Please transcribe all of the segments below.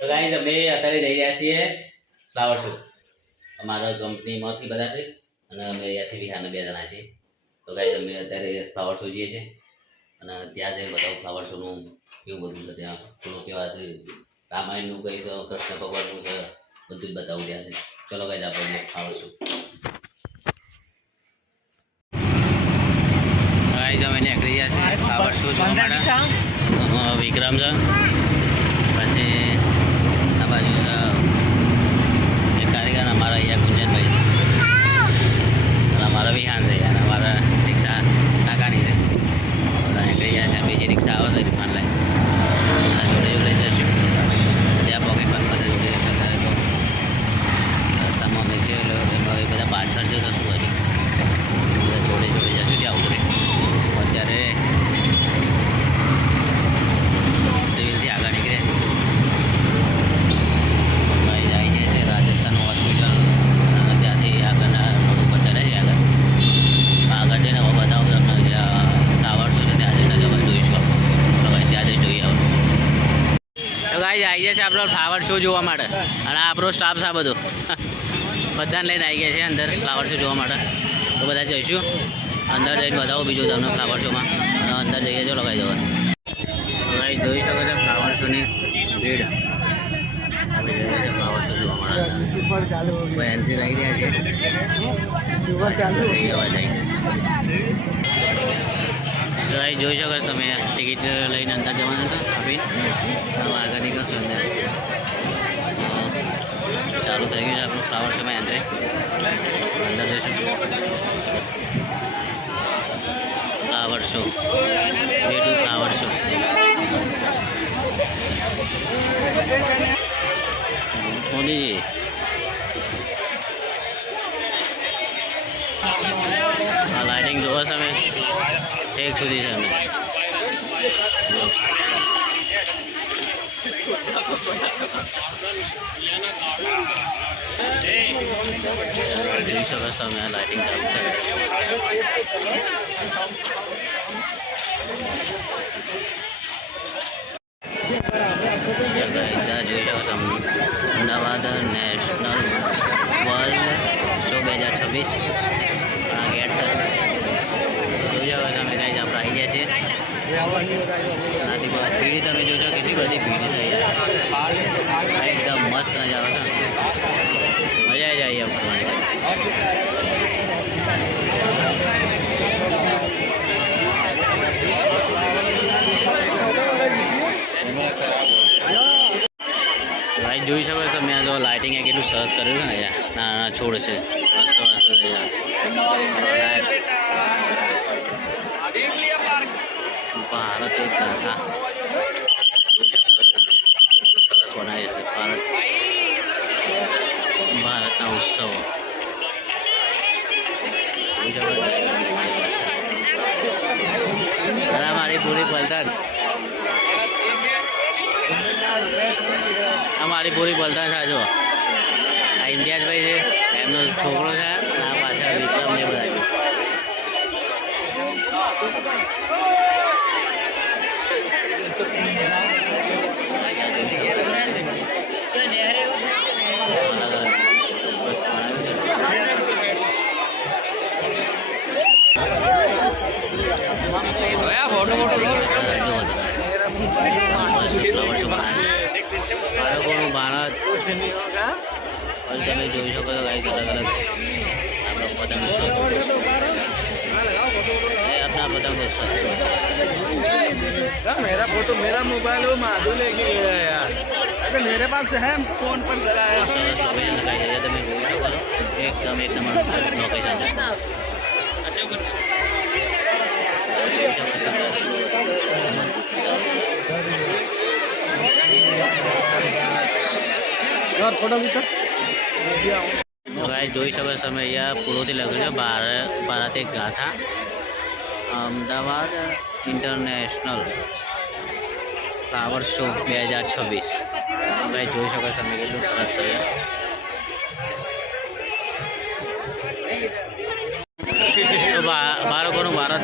તો ગાઈસ અમે અત્યારે જઈ રહ્યા છીએ ફ્લાવર શો અમારા કંપનીમાંથી બધા છે અને અમે અહીંયાથી બિહારના 2 જણા છીએ. તો ગાઈસ અમે અત્યારે ફ્લાવર શો જઈએ છીએ અને ત્યાં જઈને બતાવું ફ્લાવર શોનું કેવું બધું છે. ત્યાં થોડું કેવા છે રામાયણનું કઈ છે, કૃષ્ણ ભગવાનનું છે, બધું જ બતાવું ત્યાં છે. ચલો ગાઈસ આપણે ફ્લાવર શો. ગાઈસ અમે નીકળી ગયા છે ફ્લાવર શો જોવા માટે. વિક્રમ છે, પછી આ બાજુ એક કારીગર અમારા અહીંયા ગુંજનભાઈ છે અને અમારા વિહાન છે યાર. અમારા રિક્ષા કાકાની છે. બધા નીકળી ગયા છે. બીજી રિક્ષા આવે છે રિફાન લઈને બધા જોડે જોડે જશું. ત્યાં પોકેટ પણ બધા જોડે અત્યારે તો રસ્તામાં અમે છીએ એટલે એ બધા પાછળ છે તો શું હજી બધા જોડે જોડે જશું ત્યાં ઉતરે. અત્યારે સિવિલથી આગળ નીકળે ભાઈ જાય છે રાજસ્થાન હોસ્પિટલ અને ત્યાંથી આગળના રોડ ઉપર ચડે છે. આગળ જઈને હવે બતાવું તમને જ્યાં ટાવર છે ત્યાં જઈને હવે જોઈશું આપણે. તો ભાઈ ત્યાં જઈ જોઈએ હવે. તો ગાઈસ આવી ગયા છે આપણો ફ્લાવર શો જોવા માટે અને આપણો સ્ટાફ છે આ બધો બધાને લઈને આવી ગયા છે અંદર ફ્લાવર શો જોવા માટે. તો બધા જઈશું અંદર જઈને બતાવું બીજું તમને ફ્લાવર શોમાં. અંદર જઈએ જો લગાવી જવા. ભાઈ જોઈ શકો છો ફ્લાવર શોની ભીડ. ફ્લાવર શો જોવા મળે ભાઈ એન્ટ્રી લઈ રહ્યા છે. ભાઈ જોઈ શકો છો તમે ટિકિટ લઈને અંદર જવાના હતા આપી આગળ નીકળશું અંદર. ચાલુ થઈ ગયું છે આપણું ફ્લાવર શોમાં એન્ટ્રી. અંદર જઈશું ફ્લાવર શો બેટું ફ્લાવર શો. મોદીજી આ લાઇટિંગ જોવો તમે ઠેક સુધી છે અમે જોઈ શકો છો અમે લાઇટિંગ ચાલુ છે. જોઈ શકો છો અમદાવાદ નેશનલ વર્લ્ડ શો 2026 આ ગેટ છે. જોઈ શકો છો અમે ગાઈસ આપણે આવી ગયા છીએ. ભીડ તમે જોજો કેટલી બધી ભીડ છે અહીંયા. એકદમ મસ્ત નજારો છે. મજા આવી જાય ફરવાની. ભાઈ જોઈ શકો છો મેં જો લાઇટિંગે કેટલું સરસ કર્યું છે ને અહીંયા. નાના નાના છોડ છે મસ્ત મસ્ત ભારત એક ગાથા સરસ બનાવી છે. ભારતના ઉત્સવો મારી પૂરી પલટન અમારી પૂરી પલટન છે. જો આ ઇમ્તિયાઝભાઈ છે એમનો છોકરો છે અને આ પાછળ વિક્રમ ને બધા બાળકોનું ભારત તમે જોઈ શકો છો ગાઈસ. અલગ અલગ આપણો પતંગ ઉત્સવ अपना पतंग उत्सव. मेरा फोटो मेरा मोबाइल वो माधु लेके गया यार. अगर मेरे पास है फोन पर चलाया एकदम एकदम लोकेशन फोटो भी જોઈ શકો છો તમે અહીંયા પૂરોથી લખ્યું છે ભારત એક ગાથા અમદાવાદ ઇન્ટરનેશનલ ફ્લાવર શો 2026. ભાઈ જોઈ શકો છો તમે કેટલું સરસ છે. તો બાળકોનું ભારત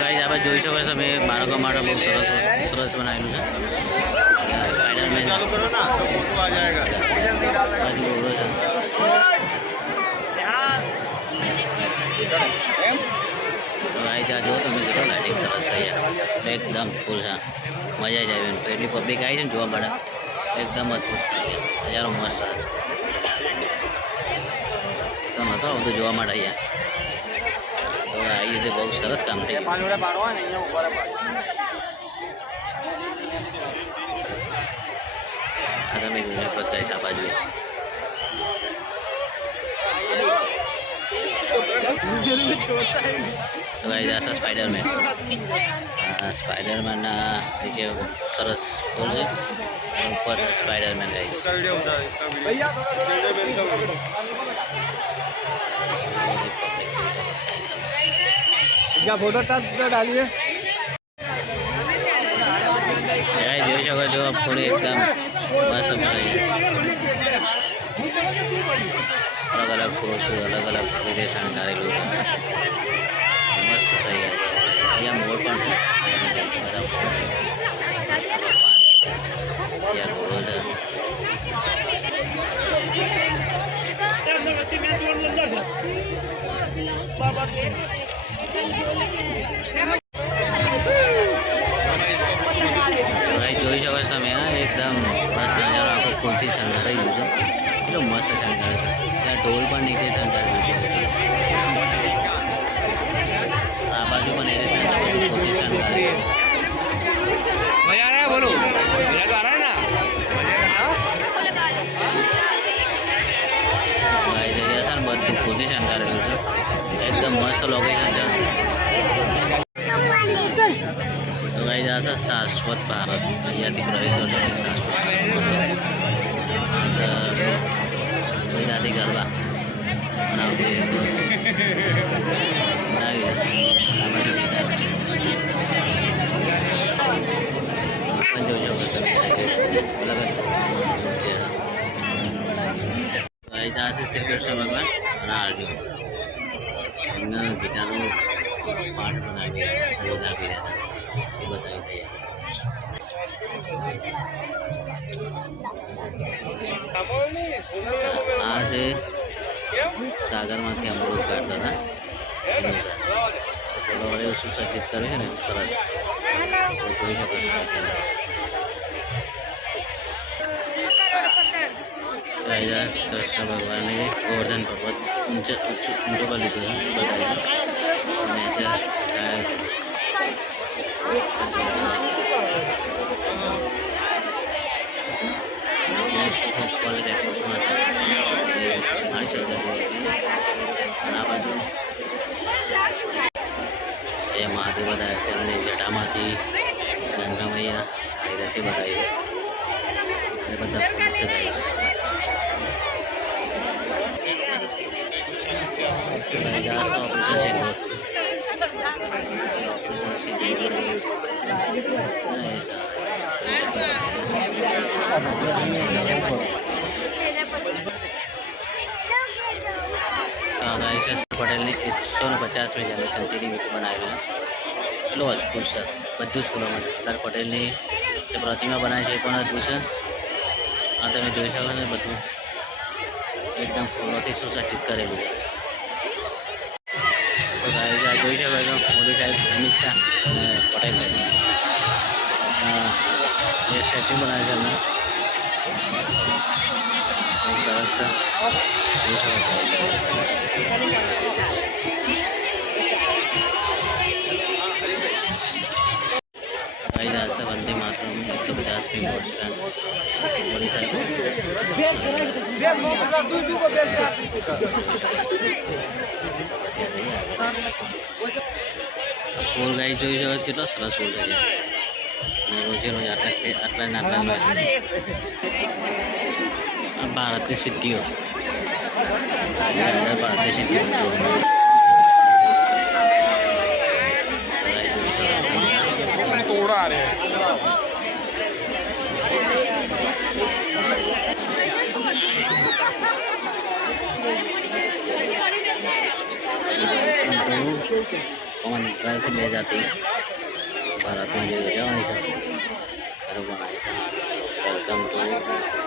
ગાઈસ આપણે જોઈ શકો છો તમે બાળકો માટે બહુ સરસ બનાવેલું છે. સ્પાઈડરમેન में चालू करो ना तो फोटो आ जाएगा बाजू ओरो છે તો આવી જા જો તમે કેટલો લાઇટિંગ સરસ છે યાર એકદમ ફૂલ છે મજા જ આવી એમ એટલી પબ્લિક આવી છે ને જોવા માટે એકદમ અદભુત નજારો મસ્ત છે તો નહોતો આવતું જોવા માટે અહીંયા તો આવી રીતે બહુ સરસ કામ થઈ ગયું આ તમે જોઈને પકડાઈશ આ બાજુ તો ગાઈસ આ છે સ્પાઈડરમેન સ્પાઈડરમેનના નીચે સરસ પુલ છે ઉપર સ્પાઈડરમેન ગાઈસ इसका वीडियो बता इसका भैया थोड़ा स्पाइडरमैन का वीडियो इसका फोटो टच तो डालिए જોઈ શકો છો પૂરી એકદમ મસ્ત બનાવી અલગ અલગ પુરુષો અલગ અલગ રીતે શણગારેલું છે મસ્ત થઈ ગયા છે અહીંયા મોર પણ છે બધા અહીંયા ઘોડો છે જોઈ શકો છો તમે એકદમ મસ્ત નજારો આખો ફૂલથી શણગારાઈ ગયું છે એટલું મસ્ત શણગાર છે ત્યાં ઢોલ પણ નીચે શણગારેલું છે આ બાજુ પણ એ રીતે ફૂલથી શણગારેલું मजा आ रहा है बोलो मजा तो आ रहा है ना આવી જગ્યા છે ને બધું ફૂલથી શણગારેલું છે એકદમ મસ્ત લોકેશન છે તો ગાઈસ આ છે શાશ્વત ભારત અહીંયાથી પ્રવેશ કરતો શાશ્વત ગુજરાતી ગરબા બનાવતી જોઈ શકો છો ગાઈસ આ છે શ્રી કૃષ્ણ ભગવાન અને અર્જુન એમના ગીતાનું પાઠ બનાવી રોજ આપી રહ્યા હતા એ બતાવી દઈએ આ છે સાગરમાંથી અમૃત કાઢતા હતા પેલો વડે સુસજ્જિત કરે છે ને સરસ જોઈ શકો છો કૃષ્ણ ભગવાને ગોવર્ધન પર્વત ઊંચો પર લીધું છે બતાવ્યું નેચર થાય છે એ મહાદેવ બતાવે છે અને જટામાંથી ગંગા મૈયા આવી રસી બતાવી છે અને બધા ફૂલ છે પટેલની 150મી જન્મજયંતિની મિતિ બનાવેલી એટલું અદભુત છે બધું જ ફૂલોમાં સરદાર પટેલની જે પ્રતિમા બનાવી છે એ પણ અદભુત છે આ તમે જોઈ શકો છો બધું એકદમ ફૂલોથી સુસજ્જિત કરેલું છે તો ગાઈસ આ જોઈ શકો છો મોદી સાહેબ અમિત શાહ અને પટેલ એ સ્ટેચ્યુ બનાવે છે એમને સરસ છે જોઈ શકો છો वंदे मातरम 150वीं वर्षगांठ मोदी साहब फूल गाई જોઈ રહ્યો છો કેટલો સરસ ફૂલ છે અને રોજે રોજ આટલા નાટલા છે ભારતની સિદ્ધિઓ ભારતની સિદ્ધિઓ उड़ा रहे કોમનવેલ્થ 2023 ભારતમાં જે યોજાવાની છે બરોબર આવી છે વેલકમ ટુ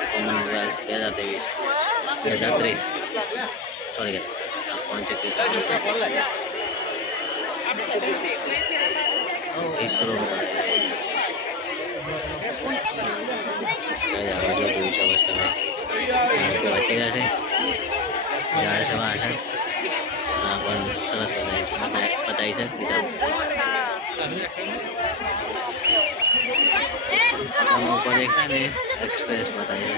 કોમનવેલ્થ 2023 સોરી કોણ છે કે ઈસરો જોઈ શકો છો તમે વાંચી રહ્યા છે જાણે છે ભાષણ પણ સરસ બતાવી છે કિતાબ ऊपर देखना है एक्सप्रेस बताइए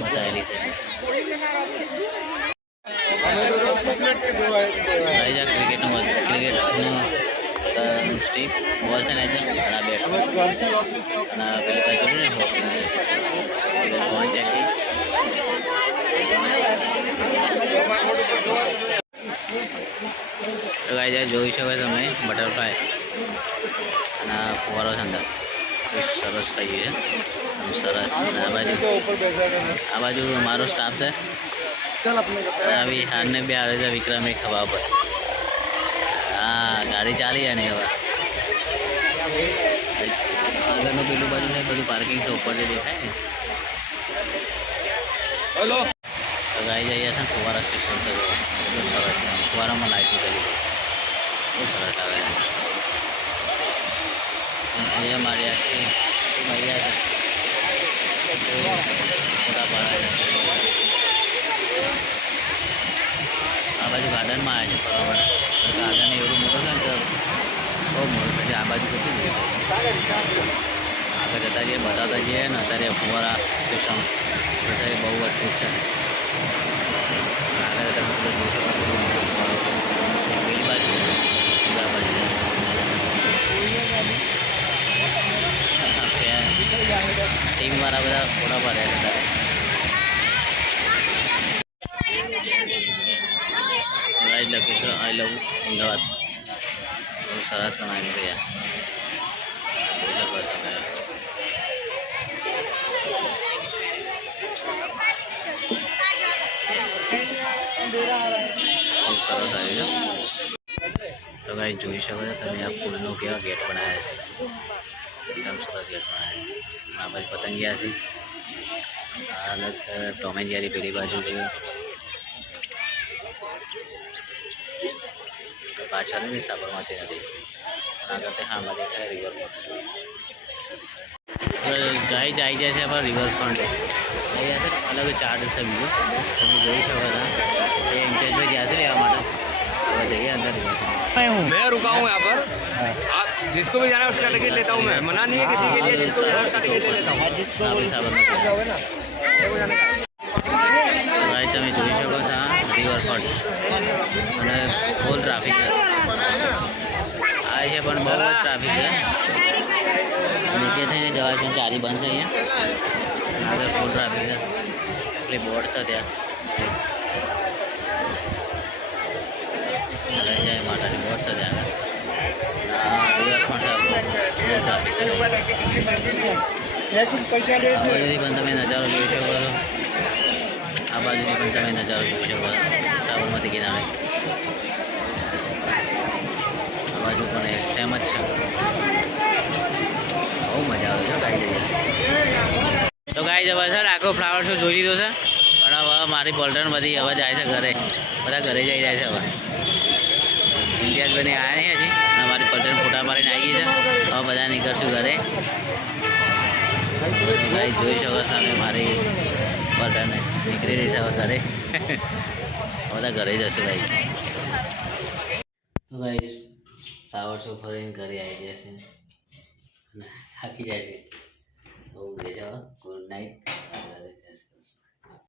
बताएली से ક્રિકેટનું સ્ટીક બોલ છે ને છે ઘણા બેટ્સ અને પેલી બાજુ ને હોકી પોઈન્ટ ચેકી તો ગાઈ જાય જોઈ શકો તમે બટરફ્લાય અને ફુવારો છે અંદર સરસ થઈ ગયું છે સરસ અને આ બાજુ અમારો સ્ટાફ છે આવી હારને બે આવે છે વિક્રમ એક ખવા પર હા ગાડી ચાલી જાય ને હવે આગળનું પેલું બાજુ ને બધું પાર્કિંગ છે ઉપર જે દેખાય ને તો ગાઈ જઈએ છે ફુવારા સ્ટેશન છે એટલું સરસ છે ફુવારામાં લાઈટ નીકળી બહુ સરસ આવે ये हमारे अच्छी भैया है मोटा पारा है आ बाजू गार्डन में आए फरवा माटे गार्डन एवं मोटो है तो बहुत मोटो है आ बाजू कती आगे जता जाइए बताता जाइए ने अत्यारे फुवारा स्टेशन अत्यारे बहु अद्भुत है आगे जता पेली बाजू टीम वाला બધા ફોટા પાડ્યા છે રાઈટ લખી તો આઈ લવ અમદાવાદ બહુ સરસ બનાવી છે યાર બહુ સરસ આવ્યું છે તો ગાઈ જોઈ શકો છો તમે આ પુલનો કેવા ગેટ બનાવ્યા છે एकदम सरस गेट बनाया है आ बाजू पतंगिया से अलग टॉम एंड जेरी पेली बाजू છે પાછળ ને સાબરમતી નદી આગળ તે હામાં દેખાય રિવરફ્રન્ટ ગાઈ જાય છે આપણે રિવરફ્રન્ટ અહીંયા છે અલગ ચાર્જ છે બીજો તમે જોઈ શકો છો એ ઇન્ટેન્સ पे ગયા છે લેવા માટે હવે જઈએ અંદર मैं रुका हूँ यहाँ पर आप जिसको भी जाना है उसका टिकट लेता हूँ मैं मना नहीं है किसी के लिए जिसको जाना है उसका टिकट ले लेता हूँ ભાઈ તમે જોઈ શકો છો રિવરફ્રન્ટ અને ફૂલ ટ્રાફિક છે આ છે પણ બહુ જ ટ્રાફિક છે નીચે થઈને જવા છે ચારી બંધ છે અહીંયા હવે ફૂલ ટ્રાફિક છે એટલે બોર્ડ છે ત્યાં જય માતાની બોર્ડ છે ત્યાં રિવરફ્રન્ટ બહુ ટ્રાફિક છે બાજુથી પણ તમે નજારો જોઈ શકો છો આ બાજુથી પણ તમે નજારો જોઈ શકો છો સાબરમતી કિનારે આ બાજુ પણ સેમ જ છે બહુ મજા આવે છે ગાઈ જઈએ તો ગાઈ જવા છે આખો ફ્લાવર શો જોઈ લીધો છે અને હવે મારી પલટન બધી હવે જાય છે ઘરે બધા ઘરે જઈ જાય છે હવે ઇન્ડિયા બની આવ્યા નહીં હજી અને મારી પલટન ફોટા પાડીને આવી ગઈ છે હવે બધા નીકળશું ઘરે ગાઈ જોઈ શકો સામે મારી પલટન નીકળી રહી છે હવે ઘરે બધા ઘરે જશું ગાઈ તો ગાઈ ફ્લાવર શો ફરીને ઘરે આવી જશે થાકી જાય છે